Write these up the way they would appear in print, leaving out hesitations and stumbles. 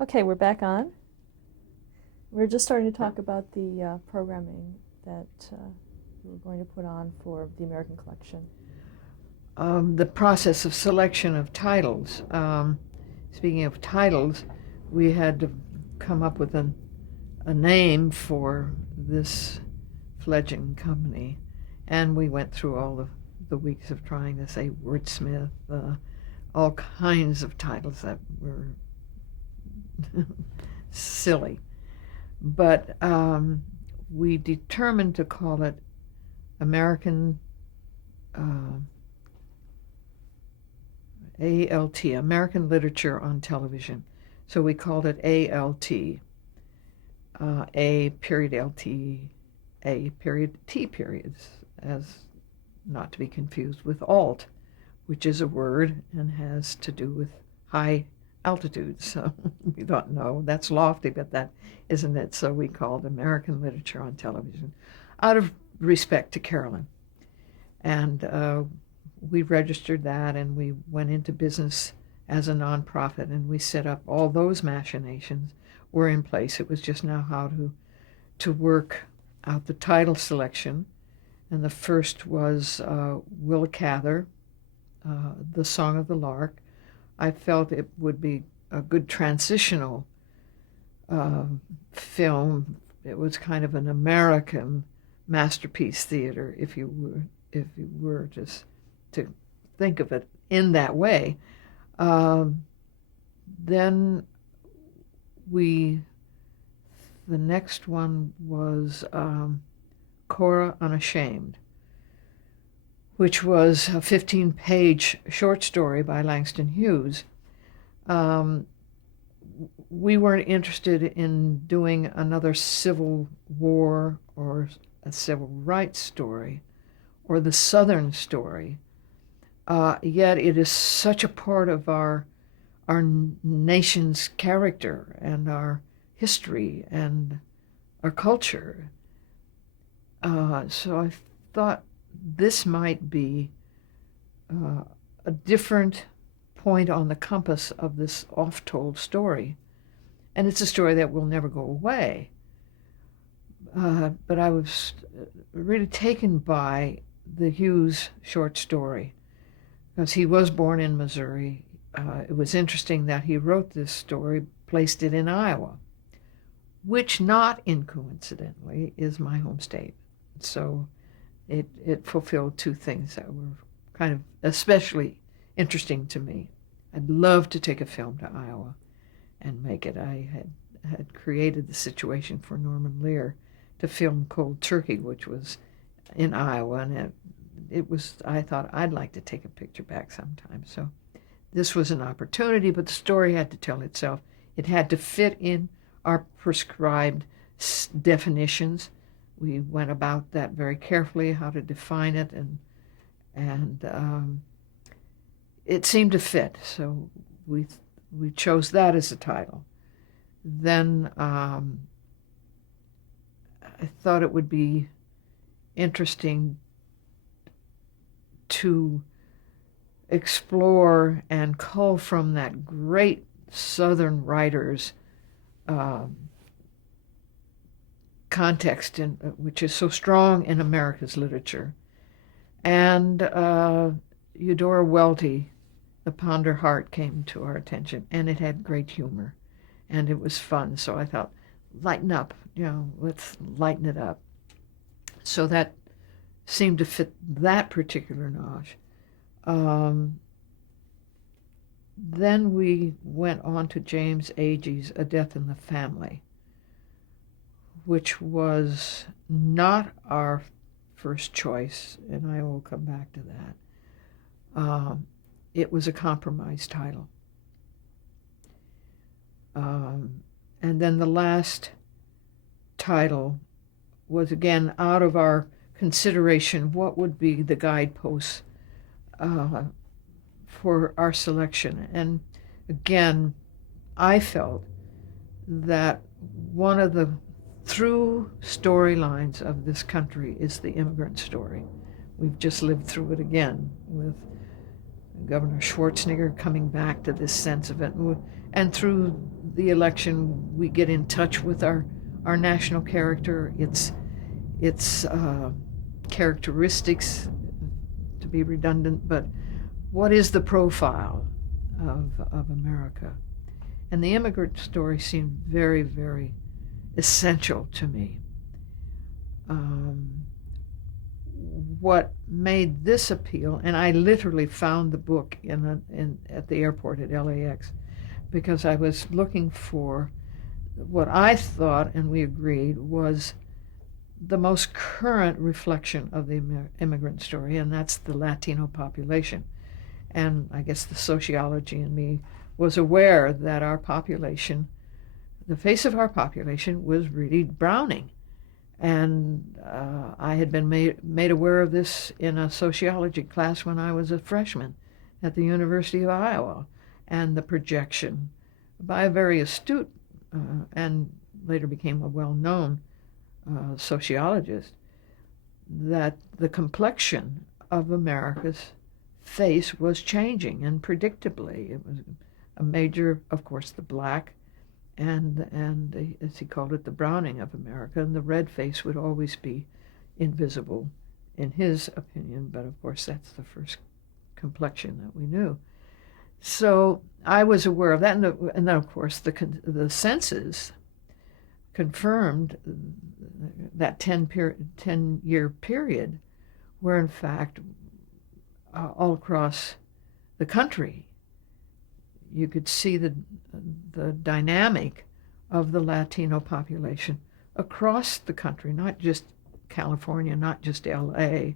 Okay, we're back on. We're just starting to talk about the programming that we're going to put on for the American collection. The process of selection of titles. Speaking of titles, we had to come up with a name for this fledgling company, and we went through all the weeks of trying to say wordsmith, all kinds of titles that were silly. But we determined to call it American ALT, American Literature on Television. So we called it ALT, A period LT, A period T periods, as not to be confused with alt, which is a word and has to do with high altitude. So we thought, no, that's lofty, but that isn't it. So we called American Literature on Television out of respect to Carolyn. And we registered that, and we went into business as a nonprofit, and we set up all those machinations were in place. It was just now how to work out the title selection. And the first was Will Cather, The Song of the Lark. I felt it would be a good transitional film. It was kind of an American masterpiece theater, if you were just to think of it in that way. Then the next one was Cora Unashamed, which was a 15-page short story by Langston Hughes. We weren't interested in doing another Civil War or a civil rights story or the Southern story. Yet it is such a part of our nation's character and our history and our culture. So I thought this might be a different point on the compass of this oft-told story. And it's a story that will never go away. But I was really taken by the Hughes short story because he was born in Missouri. It was interesting that he wrote this story, placed it in Iowa, which not incoincidentally is my home state. So it fulfilled two things that were kind of especially interesting to me. I'd love to take a film to Iowa and make it. I had created the situation for Norman Lear to film Cold Turkey, which was in Iowa, and it was, I thought I'd like to take a picture back sometime. So this was an opportunity, but the story had to tell itself. It had to fit in our prescribed definitions. We went about that very carefully, how to define it, and it seemed to fit. So we chose that as a title. Then I thought it would be interesting to explore and cull from that great Southern writer's context, which is so strong in America's literature. And Eudora Welty, The Ponder Heart, came to our attention, and it had great humor, and it was fun. So I thought, lighten up, let's lighten it up. So that seemed to fit that particular niche. Then we went on to James Agee's A Death in the Family, which was not our first choice, and I will come back to that. It was a compromise title. And then the last title was, again, out of our consideration, what would be the guideposts for our selection. And again, I felt that one of the through storylines of this country is the immigrant story. We've just lived through it again with Governor Schwarzenegger coming back to this sense of it. And through the election, we get in touch with our national character, its characteristics, to be redundant, but what is the profile of America? And the immigrant story seemed very, very essential to me. What made this appeal, and I literally found the book at the airport at LAX, because I was looking for what I thought, and we agreed, was the most current reflection of the immigrant story, and that's the Latino population. And I guess the sociology in me was aware that our population, the face of our population, was really browning. And I had been made aware of this in a sociology class when I was a freshman at the University of Iowa, and the projection by a very astute and later became a well-known sociologist, that the complexion of America's face was changing, and predictably. It was a major, of course, the black, and as he called it, the browning of America, and the red face would always be invisible, in his opinion, but of course that's the first complexion that we knew. So I was aware of that, and then of course the census confirmed that 10-year period where in fact all across the country you could see the dynamic of the Latino population across the country, not just California, not just LA,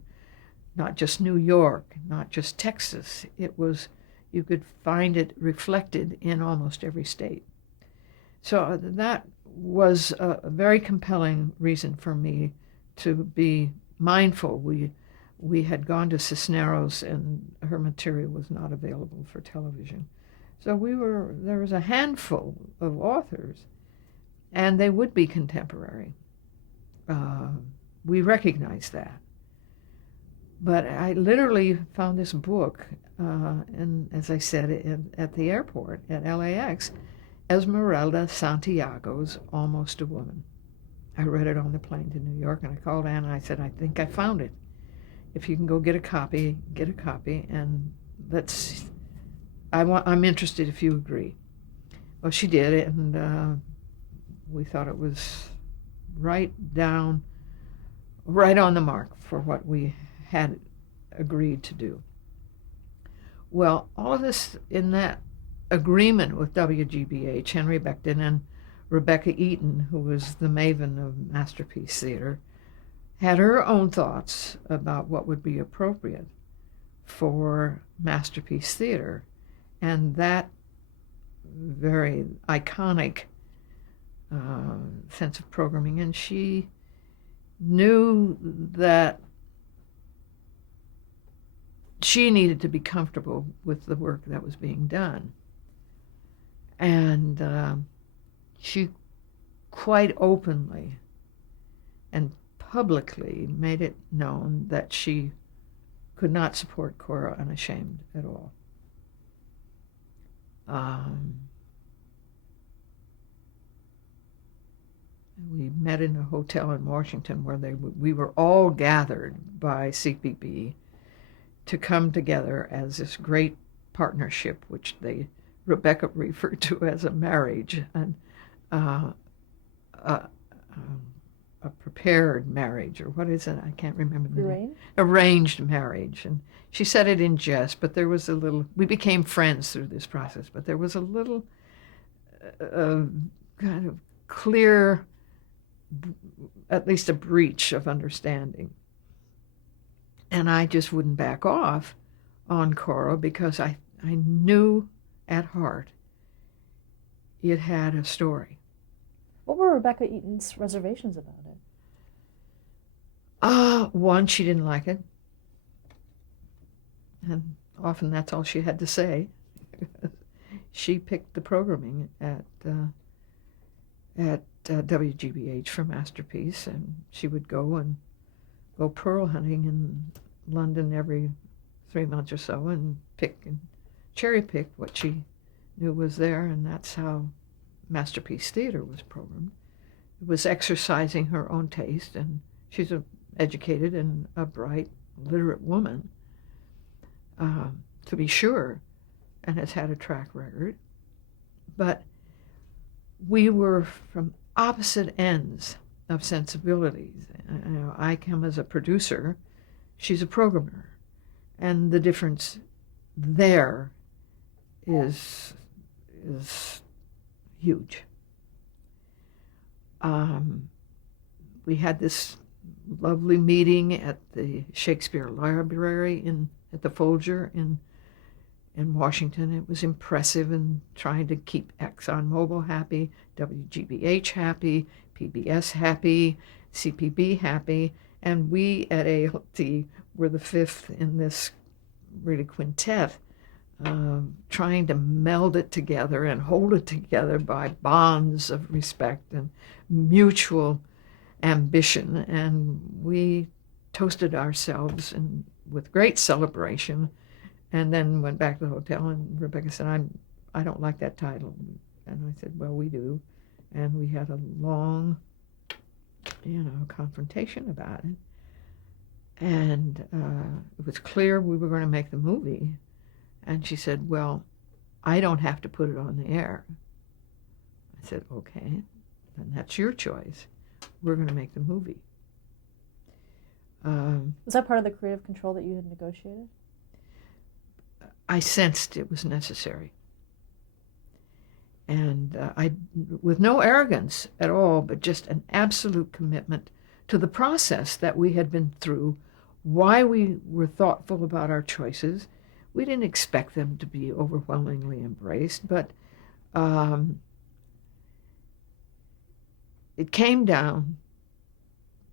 not just New York, not just Texas. It was, you could find it reflected in almost every state. So that was a very compelling reason for me to be mindful. We had gone to Cisneros, and her material was not available for television. So there was a handful of authors, and they would be contemporary. We recognized that. But I literally found this book, and as I said, at the airport at LAX, Esmeralda Santiago's Almost a Woman. I read it on the plane to New York, and I called Anne and I said, I think I found it. If you can go get a copy, and I'm interested if you agree. Well, she did, and we thought it was right on the mark for what we had agreed to do. Well, all of this in that agreement with WGBH, Henry Beckton and Rebecca Eaton, who was the maven of Masterpiece Theater, had her own thoughts about what would be appropriate for Masterpiece Theater. And that very iconic sense of programming, and she knew that she needed to be comfortable with the work that was being done. And she quite openly and publicly made it known that she could not support Cora Unashamed at all. We met in a hotel in Washington where we were all gathered by CPB to come together as this great partnership, which Rebecca referred to as a marriage, and a prepared marriage, or what is it? I can't remember the name. Arranged marriage. And she said it in jest, but there was we became friends through this process, but there was a little kind of clear, at least a breach of understanding. And I just wouldn't back off on Cora because I knew at heart it had a story. What were Rebecca Eaton's reservations about it? One, she didn't like it. And often that's all she had to say. She picked the programming at WGBH for Masterpiece, and she would go pearl hunting in London every 3 months or so and cherry pick what she it was there, and that's how Masterpiece Theater was programmed. It was exercising her own taste, and she's an educated and a bright, literate woman, to be sure, and has had a track record. But we were from opposite ends of sensibilities. I come as a producer, she's a programmer, and the difference there is huge. We had this lovely meeting at the Shakespeare Library at the Folger in Washington. It was impressive in trying to keep ExxonMobil happy, WGBH happy, PBS happy, CPB happy, and we at ALT were the fifth in this really quintet, trying to meld it together and hold it together by bonds of respect and mutual ambition. And we toasted ourselves with great celebration, and then went back to the hotel, and Rebecca said, I don't like that title. And I said, well, we do. And we had a long, confrontation about it. And it was clear we were going to make the movie. And she said, well, I don't have to put it on the air. I said, okay, then that's your choice. We're going to make the movie. Was that part of the creative control that you had negotiated? I sensed it was necessary. And with no arrogance at all, but just an absolute commitment to the process that we had been through, why we were thoughtful about our choices. We didn't expect them to be overwhelmingly embraced, but it came down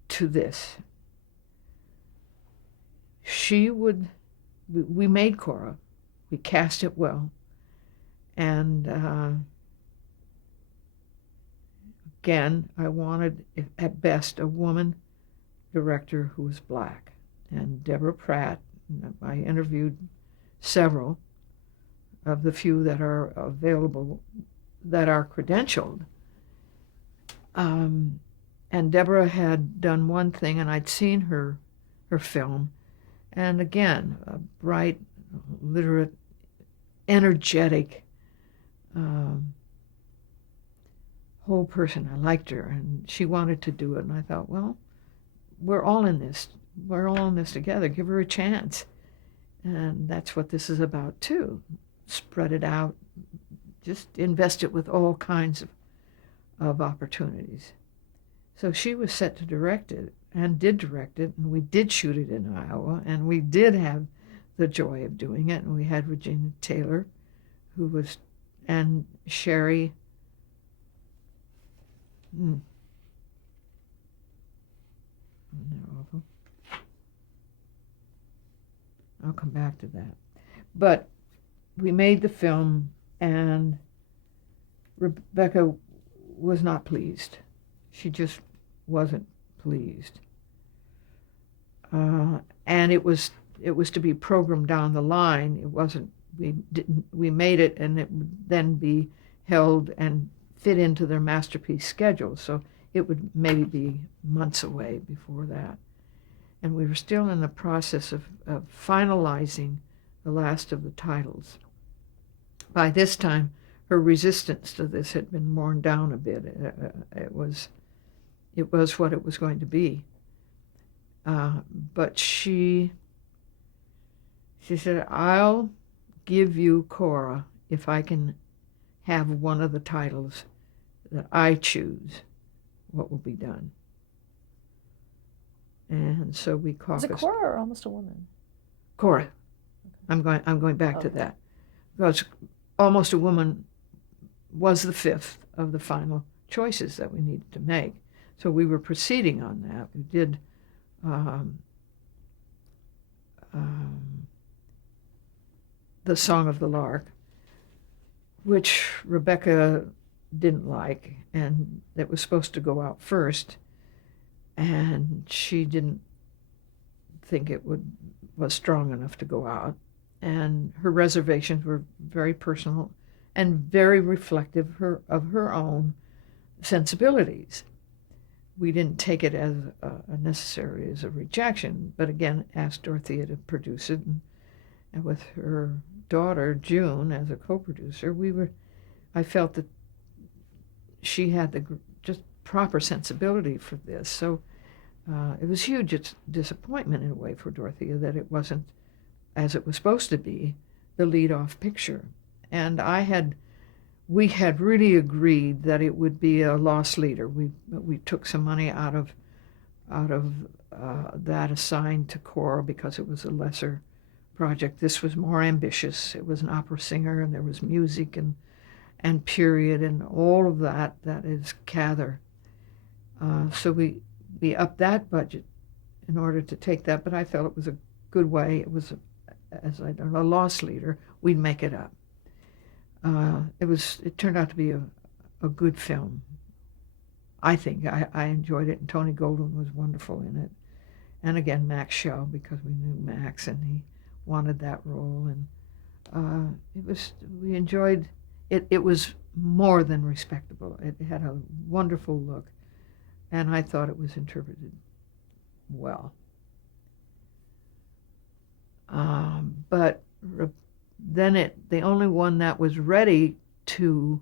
to this. We made Cora, we cast it well, and again, I wanted, at best, a woman director who was Black. And Deborah Pratt, I interviewed several of the few that are available, that are credentialed. And Deborah had done one thing, and I'd seen her film. And again, a bright, literate, energetic, whole person. I liked her, and she wanted to do it. And I thought, well, we're all in this. We're all in this together. Give her a chance. And that's what this is about, too. Spread it out. Just invest it with all kinds of opportunities. So she was set to direct it, and did direct it, and we did shoot it in Iowa, and we did have the joy of doing it. And we had Regina Taylor, and Sherry. I'll come back to that. But we made the film, and Rebecca was not pleased. She just wasn't pleased. And it was to be programmed down the line. It wasn't. We made it, and it would then be held and fit into their Masterpiece schedule. So it would maybe be months away before that. And we were still in the process of finalizing the last of the titles. By this time, her resistance to this had been worn down a bit. It was what it was going to be. But she said, I'll give you Cora if I can have one of the titles that I choose what will be done. And so we caucused. Is it Cora or Almost a Woman? Cora. Okay. I'm going back to that. Because Almost a Woman was the fifth of the final choices that we needed to make. So we were proceeding on that. We did The Song of the Lark, which Rebecca didn't like, and it was supposed to go out first, and she didn't think it was strong enough to go out, and her reservations were very personal and very reflective of her own sensibilities. We didn't take it as necessary as a rejection, but again asked Dorothea to produce it, and with her daughter June as a co-producer, I felt that she had the just proper sensibility for this. So it was huge. It's disappointment in a way for Dorothea that it wasn't, as it was supposed to be, the lead-off picture. And we had really agreed that it would be a loss leader. We took some money out of that assigned to Cora because it was a lesser project. This was more ambitious. It was an opera singer, and there was music and period and all of that is Cather. So we upped that budget in order to take that, but I felt it was a good way. It was, a loss leader. We'd make it up. It turned out to be a good film. I think I enjoyed it, and Tony Golden was wonderful in it. And again, Max Schell, because we knew Max and he wanted that role. And we enjoyed it. It was more than respectable. It had a wonderful look, and I thought it was interpreted well. But then the only one that was ready to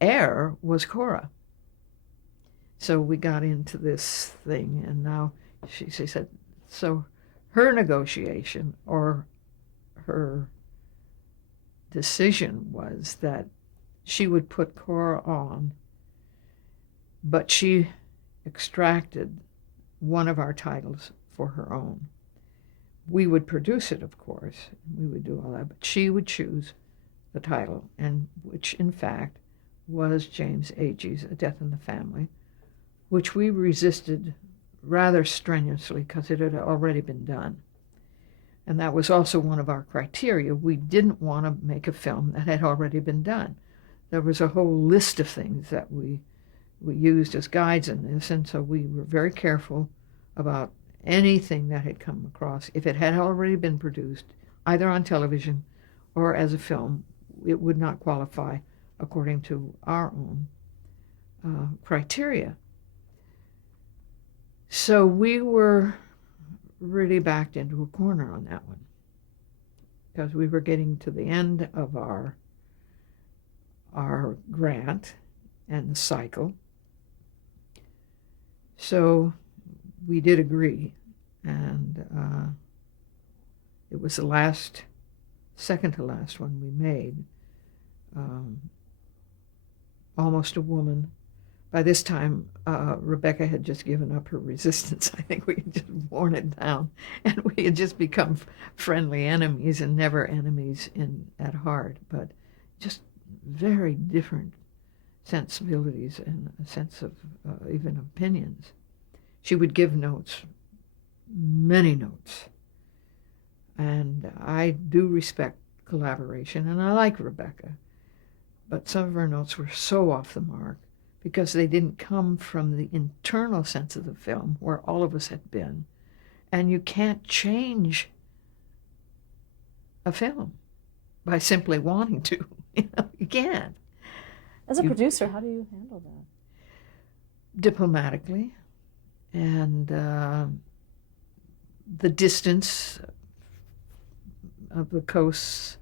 air was Cora. So we got into this thing, and now she said, so her negotiation or her decision was that she would put Cora on, but she extracted one of our titles for her own. We would produce it, of course. We would do all that, but she would choose the title, and which, in fact, was James Agee's A Death in the Family, which we resisted rather strenuously because it had already been done. And that was also one of our criteria. We didn't want to make a film that had already been done. There was a whole list of things that we used as guides in this, and so we were very careful about anything that had come across. If it had already been produced, either on television or as a film, it would not qualify according to our own criteria. So we were really backed into a corner on that one because we were getting to the end of our grant and the cycle. So we did agree, and it was the second to last one we made. Almost a Woman. By this time, Rebecca had just given up her resistance. I think we had just worn it down, and we had just become friendly enemies and never enemies at heart, but just very different sensibilities and a sense of even opinions. She would give notes, many notes, and I do respect collaboration, and I like Rebecca, but some of her notes were so off the mark because they didn't come from the internal sense of the film where all of us had been, and you can't change a film by simply wanting to. You can't. As a producer, how do you handle that? Diplomatically. And the distance of the coasts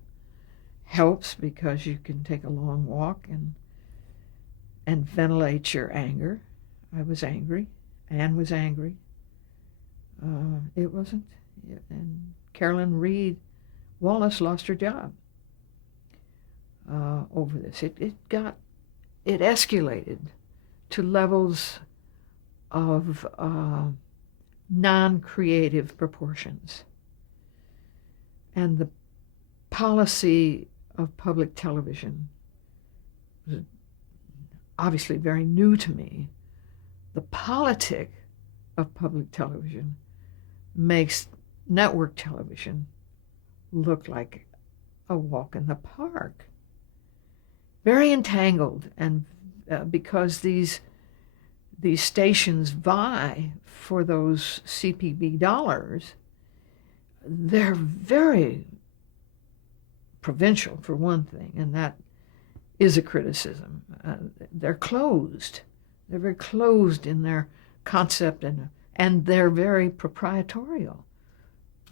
helps because you can take a long walk and ventilate your anger. I was angry. Anne was angry. It wasn't. And Carolyn Reed Wallace lost her job over this. It escalated to levels of non-creative proportions. And the policy of public television was obviously very new to me. The politic of public television makes network television look like a walk in the park. Very entangled, and because these stations vie for those CPB dollars, they're very provincial, for one thing, and that is a criticism. They're closed. They're very closed in their concept, and they're very proprietorial.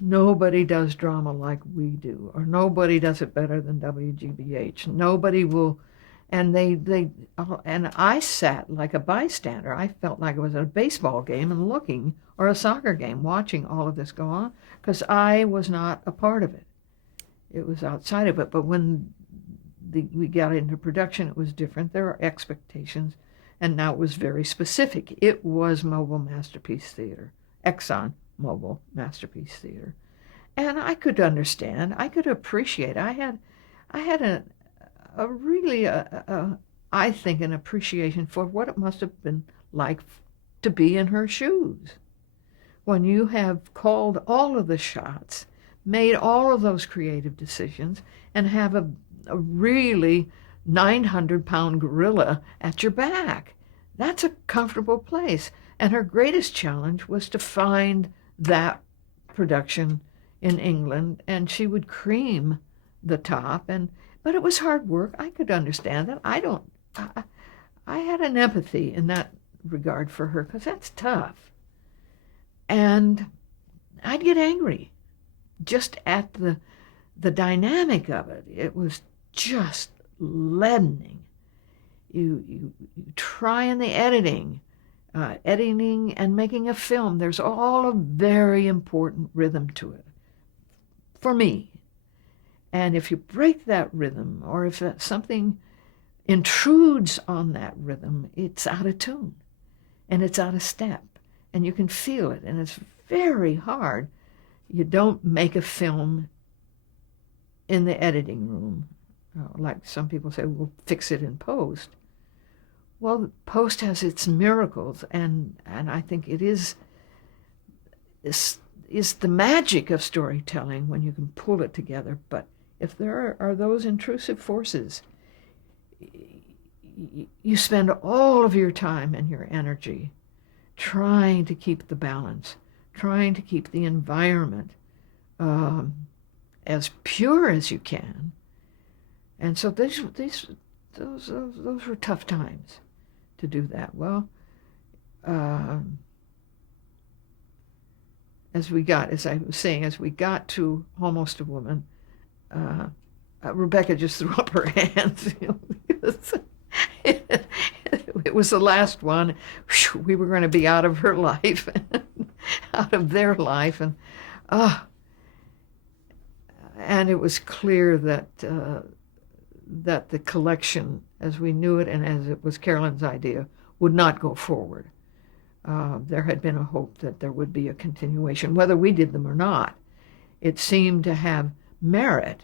Nobody does drama like we do, or nobody does it better than WGBH. Nobody will, and and I sat like a bystander. I felt like I was at a baseball game and looking, or a soccer game, watching all of this go on, because I was not a part of it. It was outside of it. But when we got into production, it was different. There were expectations, and now it was very specific. It was Mobile Masterpiece Theater, Exxon Mobile Masterpiece Theater, and I could understand. I could appreciate. I had a really, I think, an appreciation for what it must have been like to be in her shoes when you have called all of the shots, made all of those creative decisions, and have a really 900-pound gorilla at your back. That's a comfortable place. And her greatest challenge was to find that production in England, and she would cream the top. But it was hard work. I could understand that. I had an empathy in that regard for her, because that's tough. And I'd get angry just at the dynamic of it. It was just leadening. You try in the editing and making a film. There's all a very important rhythm to it, for me. And if you break that rhythm, or if something intrudes on that rhythm, it's out of tune, and it's out of step, and you can feel it, and it's very hard. You don't make a film in the editing room. Like some people say, we'll fix it in post. Well, post has its miracles, and I think it is the magic of storytelling when you can pull it together. But if there are those intrusive forces, you spend all of your time and your energy trying to keep the balance, trying to keep the environment as pure as you can. And so those were tough times to do that. Well, as I was saying, as we got to Almost a Woman, Rebecca just threw up her hands. It was the last one. We were going to be out of her life, out of their life, and it was clear that the collection, as we knew it and as it was Carolyn's idea, would not go forward. There had been a hope that there would be a continuation, whether we did them or not. It seemed to have merit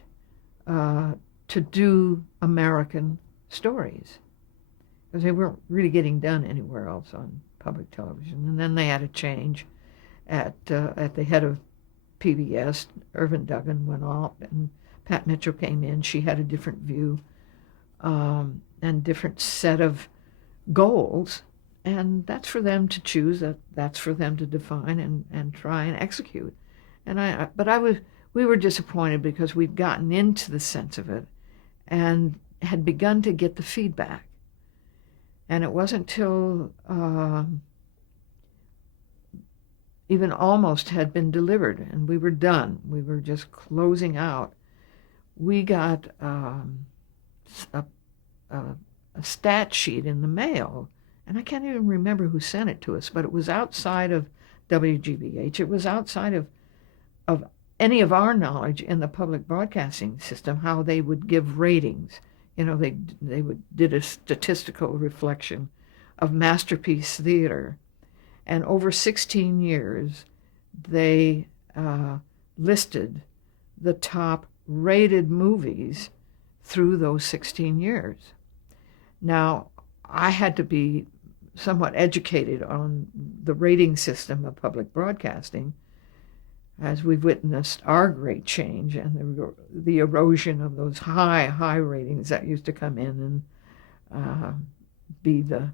to do American stories, because they weren't really getting done anywhere else on public television. And then they had a change at the head of PBS. Irvin Duggan went off, and Pat Mitchell came in. She had a different view and different set of goals, and that's for them to choose. That's for them to define and try and execute. We were disappointed because we'd gotten into the sense of it and had begun to get the feedback. And it wasn't till even Almost had been delivered and we were done. We were just closing out. We got a stat sheet in the mail, and I can't even remember who sent it to us, but it was outside of WGBH. It was outside of any of our knowledge in the public broadcasting system, how they would give ratings. They did a statistical reflection of Masterpiece Theater, and over 16 years, they listed the top rated movies through those 16 years. Now, I had to be somewhat educated on the rating system of public broadcasting, as we've witnessed our great change and the erosion of those high ratings that used to come in and be the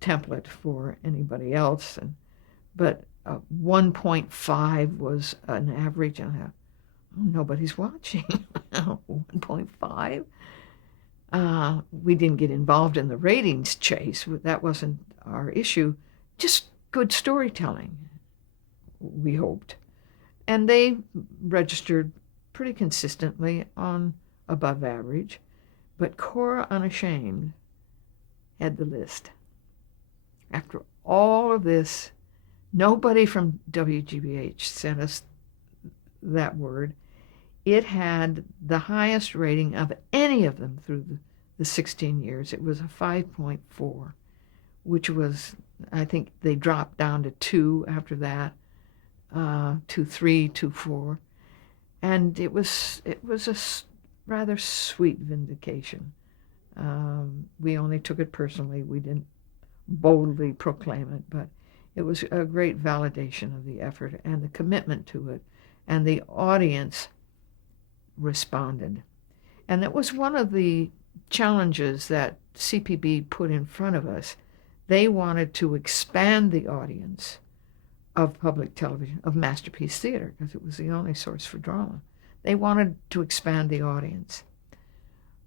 template for anybody else. But 1.5 was an average. And nobody's watching. 1.5. We didn't get involved in the ratings chase. That wasn't our issue. Just good storytelling, we hoped. And they registered pretty consistently on above average. But Cora Unashamed had the list. After all of this, nobody from WGBH sent us that word. It had the highest rating of any of them through the 16 years. It was a 5.4, which was, I think they dropped down to 2 after that, 2.3, 2.4. And it was a rather sweet vindication. We only took it personally. We didn't boldly proclaim it, but it was a great validation of the effort and the commitment to it, and the audience responded. And that was one of the challenges that CPB put in front of us. They wanted to expand the audience of public television, of Masterpiece Theater, because it was the only source for drama. They wanted to expand the audience.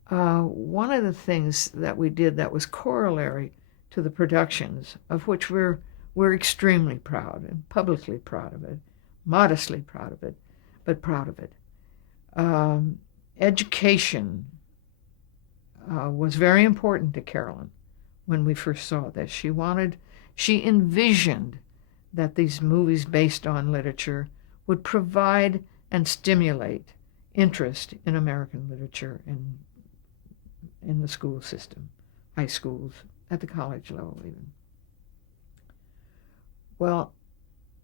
One of the things that we did that was corollary to the productions, of which we're extremely proud and publicly proud of it, modestly proud of it, but proud of it. Education was very important to Carolyn when we first saw this. She envisioned that these movies based on literature would provide and stimulate interest in American literature and in the school system, high schools, at the college level even. Well,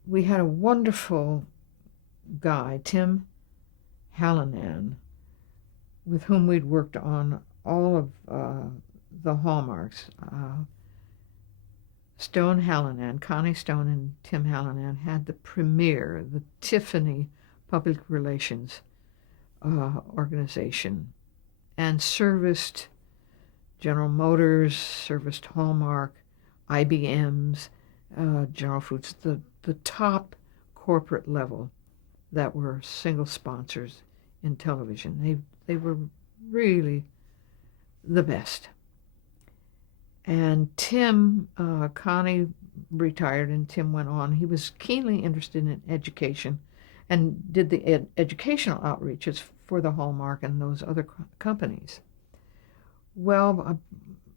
we had a wonderful guy, Tim Hallinan, with whom we'd worked on all of the hallmarks. Stone Hallinan, Connie Stone and Tim Hallinan had the premiere, the Tiffany Public Relations organization, and serviced General Motors, serviced Hallmark, IBM's, General Foods, the top corporate level that were single sponsors in television. They were really the best. And Tim, Connie retired and Tim went on. He was keenly interested in education and did the educational outreaches for the Hallmark and those other companies. Well,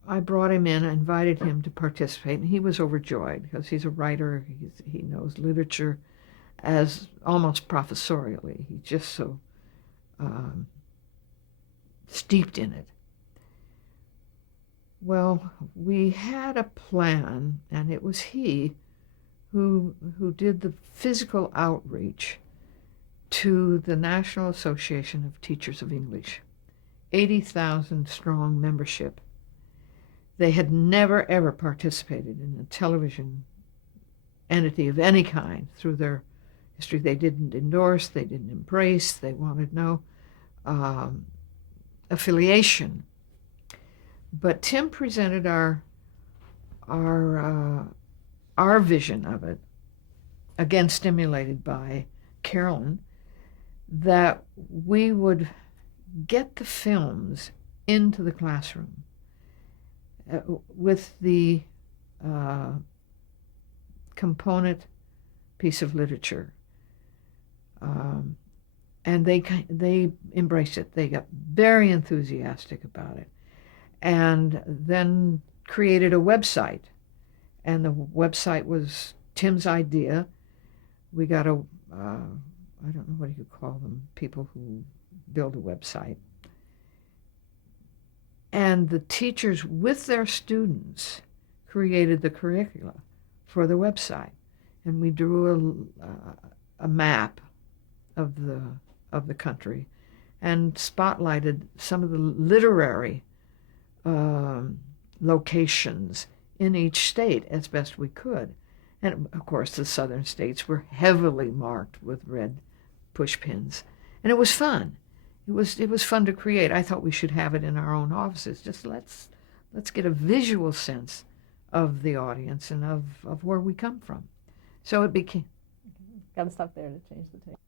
I brought him in, invited him to participate, and he was overjoyed because he's a writer. He knows literature as almost professorially. He's just so steeped in it. Well, we had a plan, and it was he who did the physical outreach to the National Association of Teachers of English, 80,000 strong membership. They had never, ever participated in a television entity of any kind through their history. They didn't endorse, they didn't embrace, they wanted no affiliation. But Tim presented our vision of it, again stimulated by Carolyn, that we would get the films into the classroom with the component piece of literature. And they embraced it. They got very enthusiastic about it. And then created a website. And the website was Tim's idea. We got I don't know, what do you call them, people who build a website. And the teachers with their students created the curricula for the website. And we drew a map of the country and spotlighted some of the literary locations in each state as best we could. And of course the southern states were heavily marked with red push pins. And it was fun. It was fun to create. I thought we should have it in our own offices. Just let's get a visual sense of the audience and of where we come from. So it became... Got to stop there to change the tape.